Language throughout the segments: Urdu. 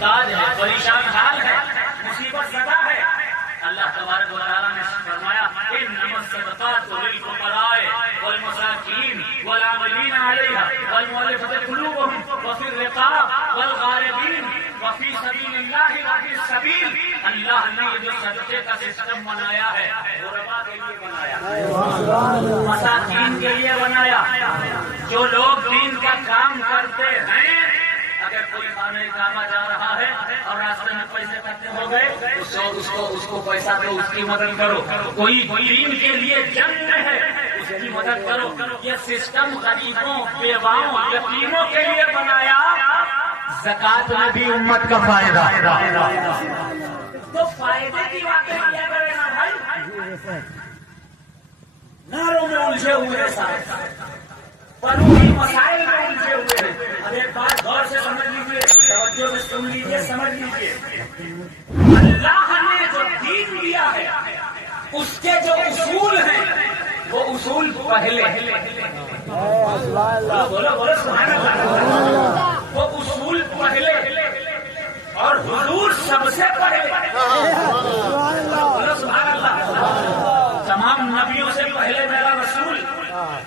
محتاج ہے، پریشان حال ہے، مصیبت زدہ ہے، اللہ تبارک و تعالیٰ نے فرمایا انما الصدقات للفقراء والمساکین والعاملین علیہا والمؤلفۃ قلوبہم وفی الرقاب والغارمین وفی سبیل اللہ وفی السبیل. اللہ نے یہ جو صدقے کا سسٹم بنایا ہے غرباء کے لیے بنایا، مساکین کے لیے بنایا. جو لوگ دین کا کام کرتے ہیں، اگر کوئی خانہ کعبہ جا رہا ہے اور راستے میں پیسے ختم ہو گئے اس کو پیسہ دو، اس کی مدد کرو. کوئی دین کے لیے جنگ ہے اس کی مدد کرو. یہ سسٹم غریبوں، بیواؤں، یتیموں کے لیے بنایا. زکات میں بھی امت کا فائدہ. تو فائدے کی باتیں کیا کریں نا بھائی، ناروں میں الجھے ہوئے سارے، قانونی مسائل میں الجھے ہوئے ہیں. اب ایک بات غور سے سمجھ لیجیے، توجہ سے سن لیجیے، سمجھ لیجیے. اللہ نے جو دین دیا ہے اس کے جو اصول ہیں وہ اصول پہلے، بولو بولو سبحان اللہ، وہ اصول پہلے اور حضور سب سے پہلے. بولو سبحان اللہ. تمام نبیوں سے پہلے میرا رسول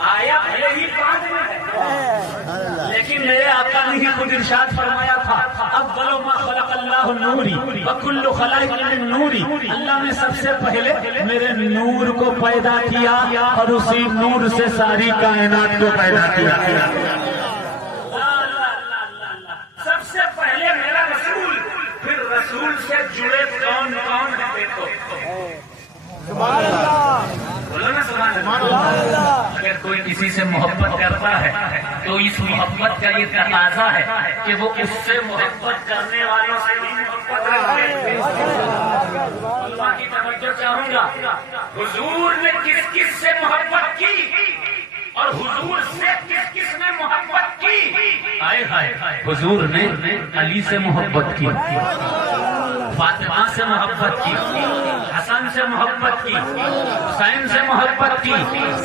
آیا بھلے ہی بعد میں، لیکن میرے آقا نے ہی خود ارشاد فرمایا تھا اول ما خلق اللہ نوری وکل خلائق من نوری. اللہ نے سب سے پہلے میرے نور کو پیدا کیا اور اسی نور سے ساری کائنات کو پیدا کیا. سب سے پہلے میرا رسول، پھر رسول سے جڑے کون کون ہیں دیکھو. بولو نا سبحان اللہ. اگر کوئی کسی سے محبت کرتا ہے تو اس محبت کا یہ تقاضا ہے کہ وہ اس سے محبت کرنے والوں سے بھی محبت رکھے. اللہ کی توجہ چاہوں گا، حضور نے کس کس سے محبت کی اور حضور سے کس کس نے محبت کی. آئے ہائے، حضور نے علی سے محبت کی، فاطمہ سے محبت کی، حسن سے محبت کی، حسین سے محبت کی،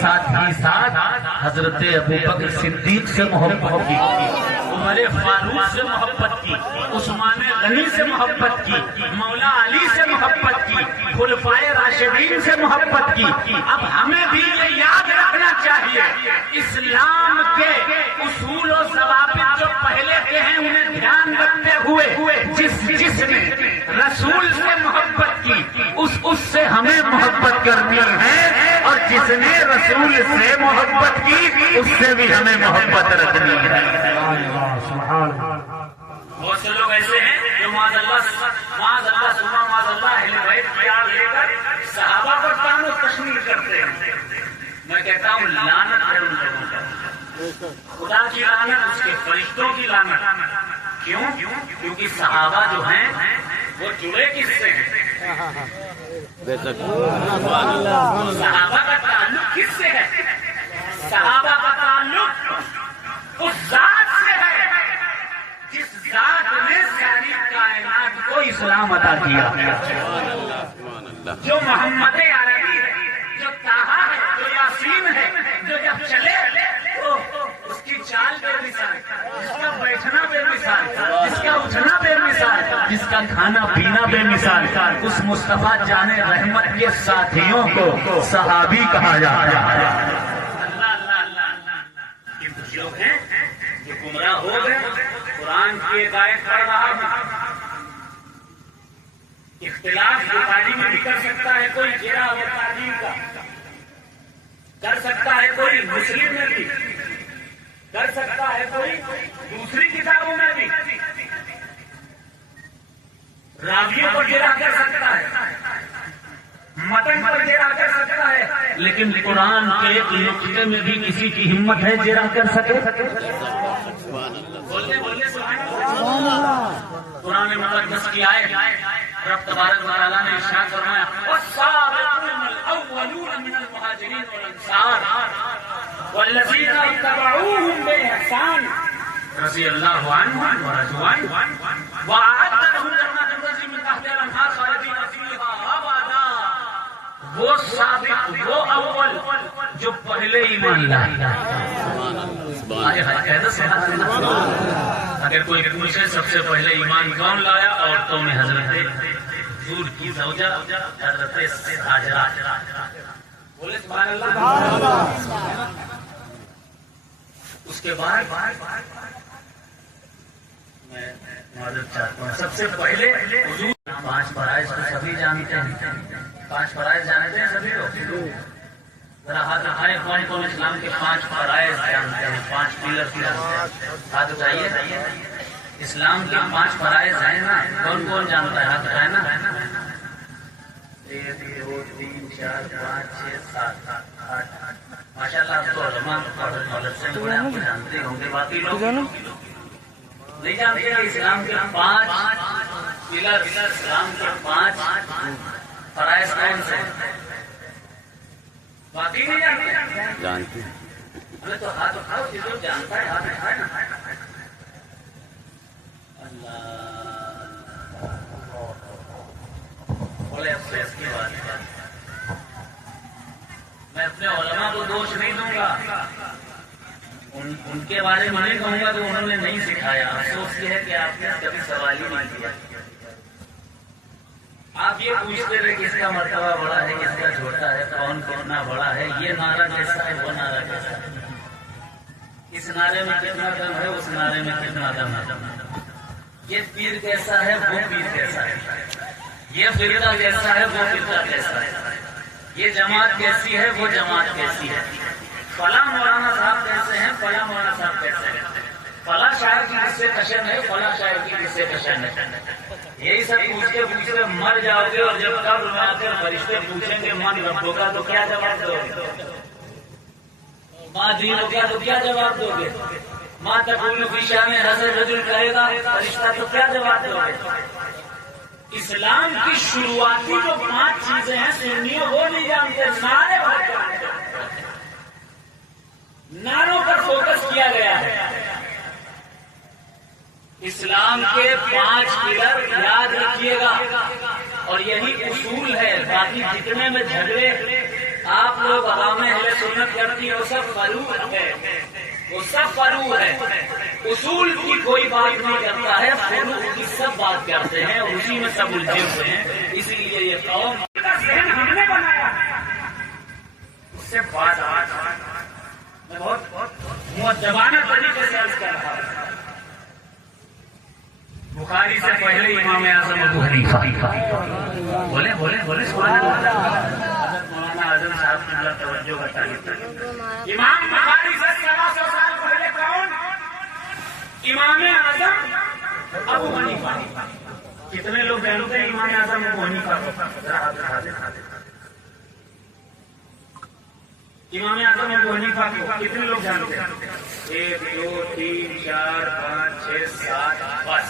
ساتھ ہی ساتھ حضرت ابوبکر صدیق سے محبت کی، عمر فاروق سے محبت کی، عثمان غنی سے محبت کی، مولا علی سے محبت کی، خلفائے راشدین سے محبت کی. اب ہمیں بھی یہ یاد رکھنا چاہیے اسلام کے اصول و ضوابط جو پہلے کے ہیں انہیں دھیان رکھتے ہوئے جس نے رسول سے محبت کی اس سے ہمیں محبت کرنی ہے، اور جس نے رسول سے محبت کی اس سے بھی ہمیں محبت رکھنی ہے. بہت سے لوگ ایسے ہیں جو معاذ اللہ اہل بیت کی آڑ لے کر صحابہ پر طعن و تشنیع کرتے ہیں. میں کہتا ہوں لعنت ہے ان لوگوں کا، خدا کی لعنت، اس کے فرشتوں کی لعنت. کیوں؟ کیونکہ صحابہ جو ہیں وہ جڑے کس سے ہیں؟ صحابہ کا تعلق کس سے ہے؟ صحابہ کا تعلق اس ذات سے ہے جس ذات نے ساری کائنات کو اسلام عطا کیا. جو محمد عربی ہے، جو طٰہٰ ہے، جو یاسین ہے، جو جب چلے تو اس کی چال بے مثال، جس کا بیٹھنا بے مثال، جس کا اٹھنا بے مثال، جس کا کھانا پینا بے مثال، اس مصطفیٰ جان رحمت کے ساتھیوں کو صحابی کہا جاتا ہے. یہ کچھ لوگ ہیں جو گمراہ ہو گئے، قرآن کی ایک آیت پڑھ رہا ہے. اختلاف بخاری میں بھی کر سکتا ہے کوئی، جرح و تعدیل کا کر سکتا ہے کوئی، مسلم میں بھی کر سکتا ہے کوئی، دوسری کتابوں میں بھی راویوں پر جرح کر سکتا ہے، متن پر جرح کر سکتا ہے. لیکن قرآن کے ایک نقطے میں بھی کسی کی ہمت ہے جرح کر سکے؟ بولتے بولتے قرآن مقدس کی آیت رب تبارک و تعالیٰ نے ارشاد فرمایا والسابقون الاولون من المہاجرین والانصار والذین اتبعوهم بإحسان رضی اللہ عنہم ورضوا عنہ وأعد لهم جنات تجری من تحتها الأنہار خالدین فیہا ابدا. وہ سابق، وہ اول جو پہلے ایمان لائے. اگر کوئی پوچھے سب سے پہلے ایمان کون لایا، عورتوں میں حضرت حضور کی زوجہ حضرت ہاجرہ. بولے سبحان اللہ. اس کے بعد میں معذرت چاہتا ہوں، سب سے پہلے حضور 5 فرائض کو سبھی جانتے ہیں. 5 فرائض جانتے ہیں سبھی لوگ؟ ذرا ہاتھ اٹھائیں کون کون اسلام کے 5 فرائض جانتے ہیں، 5 پلر جانتے ہیں؟ ہاتھ اٹھائیے. اسلام کے 5 فرائض ہیں نا، کون کون جانتا ہے؟ ہاتھ اٹھائے نا. 1 2 3 4 5 6 7 8. ماشاء اللہ آپ تو علماء نالج سے بڑے آپ کو جانتے ہوں گے، باقی لوگ نہیں جانتے کہ اسلام کے 5 پلر، اسلام کے 5 فرائض کون سے ہیں؟ باقی نہیں جانتے. ارے تو ہاتھ اٹھاؤ جو جانتا ہے، ہاتھ اٹھائے نا. اللہ بڑے افسوس کی بات ہے. میں اپنے علماء کو دوش نہیں دوں گا، ان کے بارے میں نہیں کہوں گا کہ انہوں نے نہیں سکھایا. افسوس یہ ہے کہ آپ نے کبھی سوال ہی نہیں کیا. آپ یہ پوچھتے رہے کس کا مرتبہ بڑا ہے، کس کا چھوٹا ہے، کون کتنا بڑا ہے، یہ نعرہ کیسا ہے، وہ نعرہ کیسا ہے، اس نعرے میں کتنا دم ہے، اس نعرے میں کتنا دم ہے، یہ پیر کیسا ہے، وہ پیر کیسا ہے، یہ فرقہ کیسا ہے، وہ فرقہ کیسا ہے، یہ جماعت کیسی ہے، وہ جماعت کیسی ہے، فلاں مولانا صاحب کیسے ہیں، فلاں مولانا صاحب کیسے ہیں، فلاں شاعر کی کس سے کشن ہے، فلاں شاعر کی کس سے کشن ہے. یہی سب پوچھتے پوچھتے مر جاؤ گے، اور جب قبر میں آ کر فرشتے پوچھیں گے من رب ہوگا تو کیا جواب دو گے؟ ماں دین ہو گیا تو کیا جواب دو گے؟ ماں تقول فی شان حضرت رجل کہے گا فرشتہ تو کیا جواب دو گے؟ اسلام کی شروعاتی جو 5 چیزیں ہیں سنیوں وہ نہیں جانتے، نعرے بہت جانتے، نعروں پر فوکس کیا گیا ہے. اسلام کے 5 پلر یاد رکھیے گا، اور یہی اصول ہے. باقی جتنے میں جھگڑے آپ لوگ عوام اہل سنت کرتی ہیں وہ سب فروع ہے، وہ سب فروع ہے. اصول کی کوئی بات نہیں کرتا ہے، فروع کی سب بات کرتے ہیں، اور اسی میں سب الجھے ہوئے ہیں. اسی لیے یہ قوم کا ذہن ہم نے بنایا، اس سے بات میں بہت مؤدبانہ طریقے سے عرض کر رہا ہوں. بخاری سے پہلے امام اعظم ابو حنیفہ. بولے بولے بولے سبحان اللہ. حضرت مولانا اعظم صاحب کی اللہ توجہ بتائیے. امام بخاری سے 700 سال پہلے کون؟ امام اعظم ابو حنیفہ. کتنے لوگ جانتے ہیں امام اعظم ابو حنیفہ کو؟ امام اعظم ابو حنیفہ کو کتنے لوگ جانتے ہیں؟ 1 2 3 4 5 6 7 بس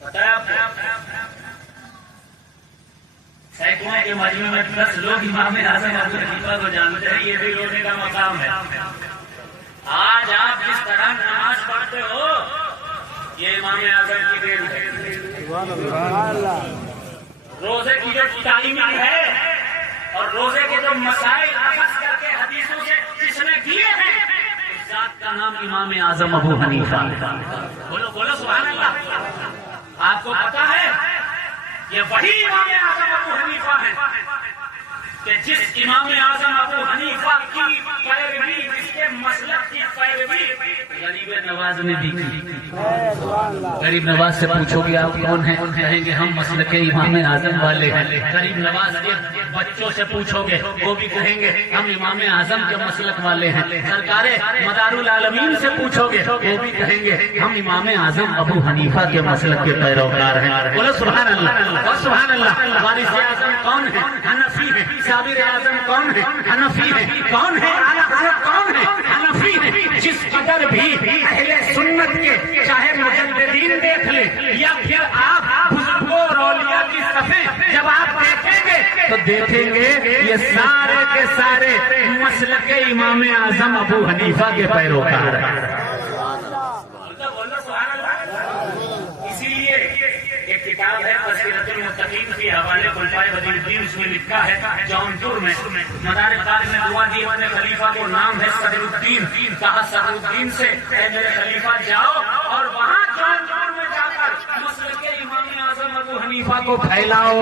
بتایا آپ کو. سینکڑوں کے مجموعے میں 10 لوگ امام اعظم ابو حنیفہ کو جانتے ہیں. یہ بھی رونے کا مقام ہے. آج آپ جس طرح نماز پڑھتے ہو یہ امام اعظم کی دین ہے. روزے کی جو ٹائمنگ ہے اور روزے کے جو مسائل اخذ کر کے حدیثوں سے جس نے دیے ہیں، اس ذات کا نام امام اعظم ابو حنیفہ. بولو بولو سبحان اللہ. آپ کو پتا ہے یہ وہی امام اعظم ابو حنیفہ ہے کہ جس امام اعظم ابو حنیفہ کی پیروی، جس کے مسلک کی پیروی غریب نواز نے دی. غریب نواز سے پوچھو گے آپ کون ہیں، کہیں گے ہم مسلک امام اعظم والے ہیں. غریب نواز کے بچوں سے پوچھو گے وہ بھی کہیں گے ہم امام اعظم کے مسلک والے ہیں. سرکار مدار العالمین سے پوچھو گے وہ بھی کہیں گے ہم امام اعظم ابو حنیفہ کے مسلک کے پیروکار ہیں. بولو سبحان اللہ اور سبحان اللہ. وارث اعظم کون ہے؟ حنفی ہے. صابر اعظم کون ہے؟ حنفی ہے. کون ہے؟ اعلیٰ حضرت کون ہے؟ حنفی ہے. جس قدر بھی اہل سنت کے چاہے مجددین دیکھ لیں یا پھر آپ بزرگوں اور اولیاء کی صفیں جب آپ دیکھیں گے تو دیکھیں گے یہ سارے کے سارے مسلک امام اعظم ابو حنیفہ کے پیروکار ہیں. اسی لیے ایک کتاب ہے بصیرت متقین کے حوالے خلفائے بدی الدین اس میں لکھا ہے جونپور میں مدار طالب نے دعا دی اپنے خلیفہ کو، نام ہے صدر الدین، کہا صدر الدین سے اے میرے خلیفہ جاؤ اور وہاں جونپور میں جا کر مسلک امام اعظم ابو حنیفہ کو پھیلاؤ۔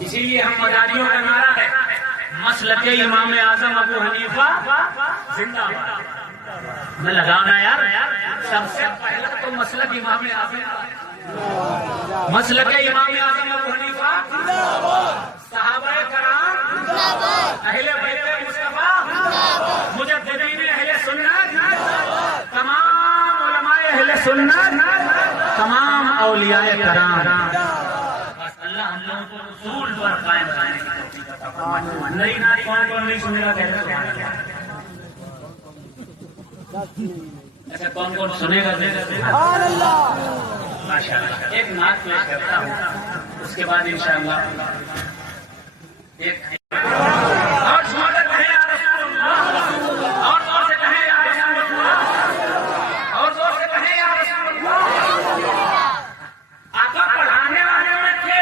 اسی لیے ہم مداریوں کا نعرہ ہے مسلک امام اعظم ابو حنیفہ زندہ باد۔ میں لگانا یار، سب سے پہلا تو مسلک امام اعظم، مسلک امام اعظم ابو حنیفہ، صحابہ کرام، اہل بیت مصطفیٰ، مجددین اہل سنت، تمام علماء اہل سنت، تمام اولیاء کرام، اللہ ہم لوگوں کو اصول پر قائم رہنے کی توفیق عطا فرمائے۔ نئی نعت کون کون نہیں سنے گا کہتے سبحان اللہ؟ اچھا کون کون سنے گا؟ سبحان اللہ، ماشاء اللہ۔ ایک نعت پیش کرتا ہوں، اس کے بعد انشاءاللہ ایک اور زور سے کہیں یا رسول اللہ، اور زور سے کہیں یا رسول اللہ، اور زور سے کہیں یا رسول اللہ۔ آقا پڑھانے والے میں تھے،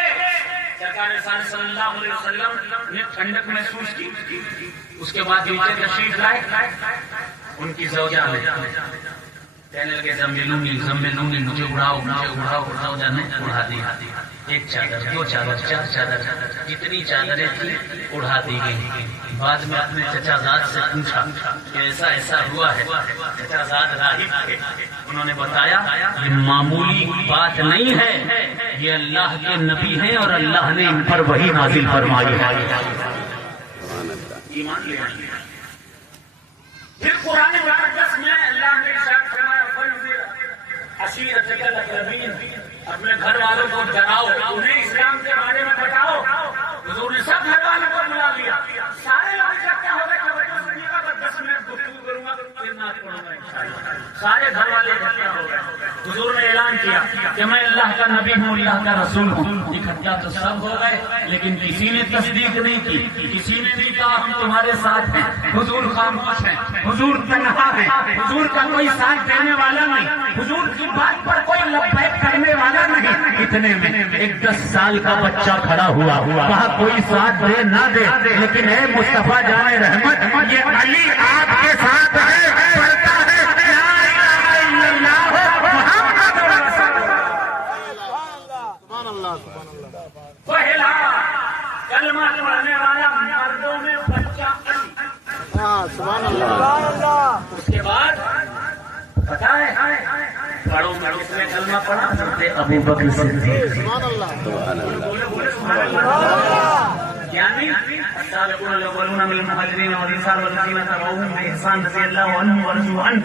سرکار صلی اللہ علیہ وسلم نے ٹھنڈک محسوس کی، اس کے بعد نیچے تشریف لائے، ان کی زوجہ نے کہنے لگے زملونی زملونی، مجھے اڑاؤ مجھے اڑاؤ اڑاؤ، جانے اڑا دی، ایک چادر، دو چادر، چار چادر، جتنی چادریں تھیں اڑا دی گئی۔ بعد میں اپنے چچا زاد سے پوچھا کہ ایسا ایسا ہوا ہے، چچا زاد راہب تھے، انہوں نے بتایا یہ معمولی بات نہیں ہے، یہ اللہ کے نبی ہیں اور اللہ نے ان پر وحی نازل فرمائی ہے۔ ایمان لے آئیے۔ پھر قرآن مقدس میں اللہ نے ارشاد فرمایا فَانذِرْ عَشِيرَتَكَ الْأَقْرَبِينَ، اپنے گھر والوں کو ڈراؤ، انہیں اسلام کے بارے میں بتاؤ۔ حضور نے سب گھر والوں کو بلا لیا، سارے لوگ اکٹھے ہو گئے، توجہ سنیے گا، بس 10 منٹ گفتگو کروں گا پھر نعت پڑھوں گا انشاءاللہ۔ سارے گھر والے اکٹھے ہو گئے، حضور نے اعلان کیا کہ میں اللہ کا نبی ہوں، اللہ کا رسول ہوں۔ اکٹھا تو سب ہو گئے لیکن کسی نے تصدیق نہیں کی، کسی نے نہیں کہا ہم تمہارے ساتھ ہیں۔ حضور خاموش ہیں، حضور تنہا ہے، حضور کا کوئی ساتھ دینے والا نہیں، حضور کی بات پر کوئی لبیک کرنے والا نہیں۔ اتنے میں ایک 10 سال کا بچہ کھڑا ہوا، کہا کوئی ساتھ دے نہ دے لیکن اے مصطفیٰ جان رحمت، یہ علی آپ کے ساتھ ہے، پڑھتا ہے لا الہ الا اللہ محمد رسول اللہ۔ پہلا کلمہ پڑھنے والا مردوں میں بچہ علی، سبحان اللہ۔ اس کے بعد پتا ہے بڑوں میں اس نے کلمہ پڑھا ابو بکر صدیق، یعنی السابقون الاولون من المهاجرين والانصار والذين تبعوهم باحسان رضي الله عنهم ورضوا عنه